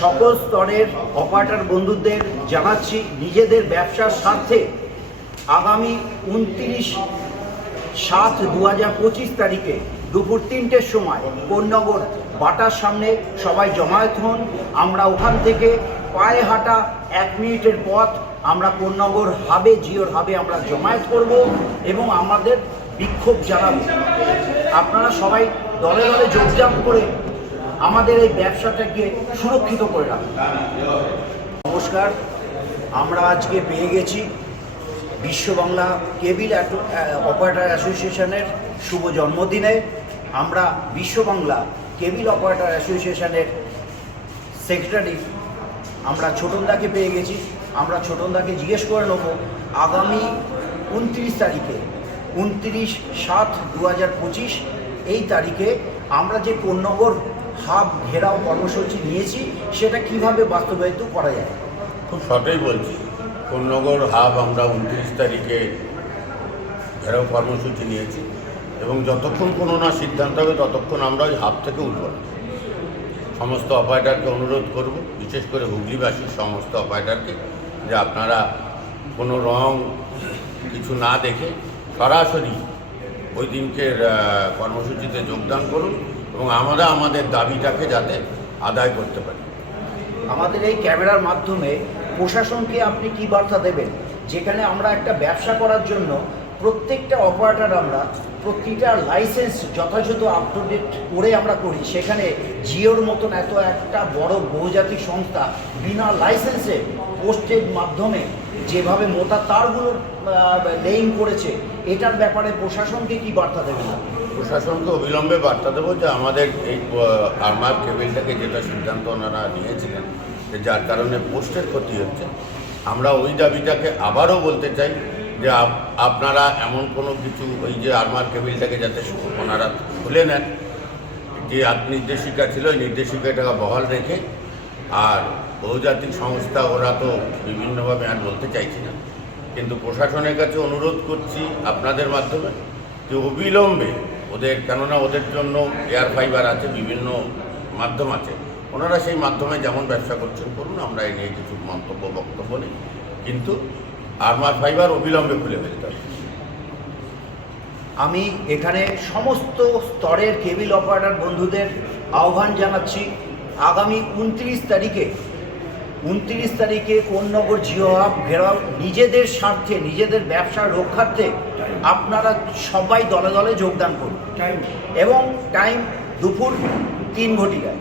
সকল স্তরের অপারেটর বন্ধুদের জানাচ্ছি, নিজেদের ব্যবসার স্বার্থে আগামী উনত্রিশ সাত দু হাজার পঁচিশ তারিখে দুপুর তিনটের সময় কোন্নগর বাটার সামনে সবাই জমায়েত হন। আমরা ওখান থেকে পায়ে হাঁটা এক মিনিটের পথ আমরা কোন্নগর হাবে, জিওর হাবে আমরা জমায়েত করব এবং আমাদের বিক্ষোভ জানাব। আপনারা সবাই দলে দলে যোগদান করে আমাদের এই ব্যবসাটাকে সুরক্ষিত করে রাখুন। নমস্কার, আমরা আজকে পেয়ে গেছি বিশ্ব বাংলা কেবিল অপারেটর অ্যাসোসিয়েশনের শুভ জন্মদিনে। আমরা বিশ্ব বাংলা কেবিল অপারেটর অ্যাসোসিয়েশনের সেক্রেটারি, আমরা ছোটনদাকে পেয়ে গেছি। আমরা ছোটনদাকে জিজ্ঞেস করে নেব, আগামী উনত্রিশ তারিখে, উনত্রিশ সাত দু হাজার পঁচিশ, এই তারিখে আমরা যে কোন্নগর হাব ঘেরাও কর্মসূচি নিয়েছি সেটা কীভাবে বাস্তবায়িত করা যায়? খুব শর্টেই বলছি কোন্নগর হাব আমরা উনত্রিশ তারিখে ঘেরাও কর্মসূচি নিয়েছি এবং যতক্ষণ কোনো না সিদ্ধান্ত হবে ততক্ষণ আমরা ওই হাব থেকে উঠব না। সমস্ত অপারেটারকে অনুরোধ করব বিশেষ করে হুগলিবাসীর সমস্ত অপারেটারকে যে আপনারা কোনো রং কিছু না দেখে সরাসরি ওই দিনকের আহ, কর্মসূচিতে যোগদান করুন এবং আমরা আমাদের দাবিটাকে যাতে আদায় করতে পারি। আমাদের এই ক্যামেরার মাধ্যমে প্রশাসনকে আপনি কি বার্তা দেবেন? যেখানে আমরা একটা ব্যবসা করার জন্য প্রত্যেকটা অপারেটর আমরা প্রতিটা লাইসেন্স যথাযথ আপ টু ডেট করে আমরা করি সেখানে জিওর মতন এত একটা বড় বহুজাতিক সংস্থা বিনা লাইসেন্সে পোস্টের মাধ্যমে যেভাবে মোটা তারগুলো লেইং করেছে, এটার ব্যাপারে প্রশাসনকে কি বার্তা দেবেন আপনি? প্রশাসনকে অবিলম্বে বার্তা দেবো যে আমাদের এই আর্মার কেবিলটাকে যেটা সিদ্ধান্ত ওনারা নিয়েছিলেন যার কারণে পোস্টের ক্ষতি হচ্ছে, আমরা ওই দাবিটাকে আবারও বলতে চাই যে আপ- আপনারা এমন কোনো কিছু ওই যে আর্মার কেবিলটাকে যাতে ওনারা খুলে নেন, যে নির্দেশিকা ছিল, ওই নির্দেশিকাটাকে বহাল রেখে আর বহুজাতিক সংস্থা ওরা তো বিভিন্নভাবে আর বলতে চাইছি না। কিন্তু প্রশাসনের কাছে অনুরোধ করছি আপনাদের মাধ্যমে যে অবিলম্বে ওদের, কেননা ওদের জন্য এয়ার ফাইবার আছে, বিভিন্ন মাধ্যম আছে, ওনারা সেই মাধ্যমে যেমন ব্যবসা করছেন, করুন, আমরা এই নিয়ে কিছু মন্তব্য, বক্তব্য নেই। কিন্তু আর্মার ফাইবার অবিলম্বে খুলে ফেলতে হবে আমি এখানে সমস্ত স্তরের কেবিল অপারেটর বন্ধুদের আহ্বান জানাচ্ছি। আগামী উনত্রিশ তারিখে উনত্রিশ তারিখে কোন্নগর জিও হাব ঘেরাও নিজেদের স্বার্থে নিজেদের ব্যবসা রক্ষার্থে আপনারা সবাই দলে দলে যোগদান করুন। এবং টাইম দুপুর তিন ঘটিকায়।